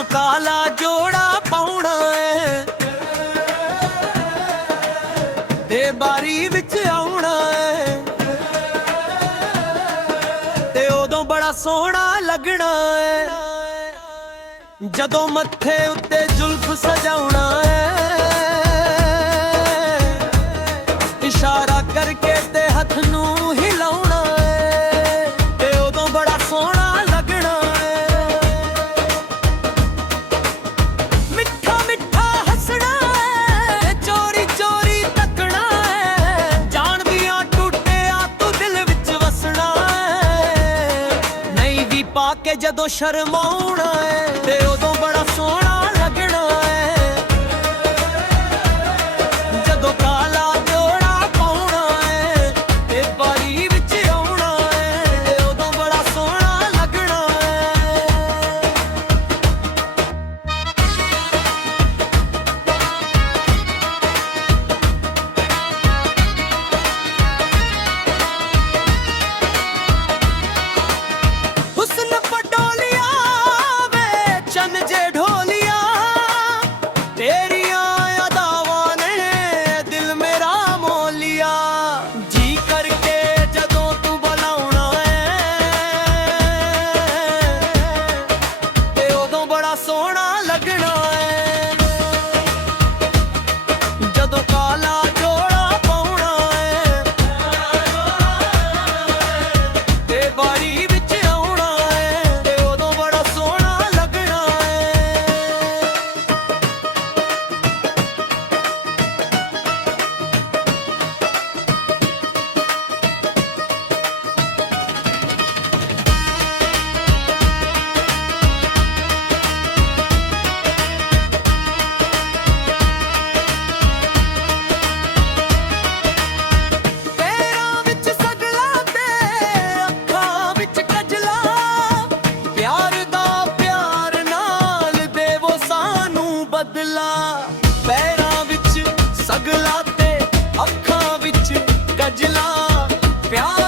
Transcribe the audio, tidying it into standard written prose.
ਜਦੋਂ ਕਾਲਾ ਜੋੜਾ ਪਾਉਣਾ ਏ ਤੇ ਬਾਰੀ ਵਿੱਚ ਆਉਣਾ ਏ ਤੇ ਉਦੋਂ ਬੜਾ ਸੋਹਣਾ ਲੱਗਣਾ ਏ ਜਦੋਂ ਮੱਥੇ ਉੱਤੇ ਜ਼ੁਲਫ ਸਜਾਉਣਾ ਏ ਇਸ਼ਾਰਾ ਕਰਕੇ ਤੇ ਹੱਥ ਨੂੰ ਹਿਲਾਉਣਾ ਏ ਤੇ ਉਦੋਂ ਬੜਾ ਸੋਹਣਾ ਲੱਗਣਾ ਏ ਮਿੱਠਾ ਮਿੱਠਾ ਹੱਸਣਾ ਏ ਚੋਰੀ ਚੋਰੀ ਤੱਕਣਾ ਏ ਜਾਣਦੀਆਂ ਟੁੱਟਿਆ ਤੂੰ ਦਿਲ ਵਿੱਚ ਵਸਣਾ ਏ ਨਹੀਂ ਵੀ ਪਾ ਕੇ ਜਦੋਂ ਸ਼ਰਮਾਉਣਾ ਏ ਤੇ ਉਦੋਂ ਬੜਾ ਸੋਹਣਾ ਲੱਗਣਾ ਏ ਜਦੋਂ ਕਾਲਾ ਜੋੜਾ ਪਾਉਣਾ ਏ ਤੇ ਬਾਰੀ ਵਿੱਚ ਆਉਣਾ ਏ ਤੇ ਉਦੋਂ ਬੜਾ ਸੋਹਣਾ ਲੱਗਣਾ ਏ ਹੁਸਨ ਪਟੋਲੀਆ ਵੇ ਚੰਨ ਜੇ ਢੋਲੀਆ ਤੇਰੀਆਂ ਅਦਾਵਾਂ ਨੇ ਦਿਲ ਮੇਰਾ ਮੋਹ ਲਿਆ ਜੀ ਕਰਕੇ ਜਦੋਂ ਤੂੰ ਬੁਲਾਉਣਾ ਏ ਤੇ ਉਦੋਂ ਬੜਾ ਸੋਹਣਾ ਲੱਗਣਾ ਏ ਜਦੋਂ ਕਾਲਾ ਜੋੜਾ ਪਾਉਣਾ ਏ ਤੇ ਬਾਰੀ ਵਿੱਚ ਆਉਣਾ ਏ ਤੇ ਉਦੋਂ ਬੜਾ ਸੋਹਣਾ ਲੱਗਣਾ ਏ ਪੈਰਾਂ ਵਿੱਚ ਸਗਲਾ ਤੇ ਅੱਖਾਂ ਵਿੱਚ ਕਜਲਾ ਪਿਆਰ ਦਾ ਪਿਆਰ ਨਾਲ ਦੇਵੋ ਸਾਨੂੰ ਬਦਲਾ ਪੈਰਾਂ ਵਿੱਚ ਸਗਲਾ ਤੇ ਅੱਖਾਂ ਵਿੱਚ ਕਜਲਾ ਪਿਆਰ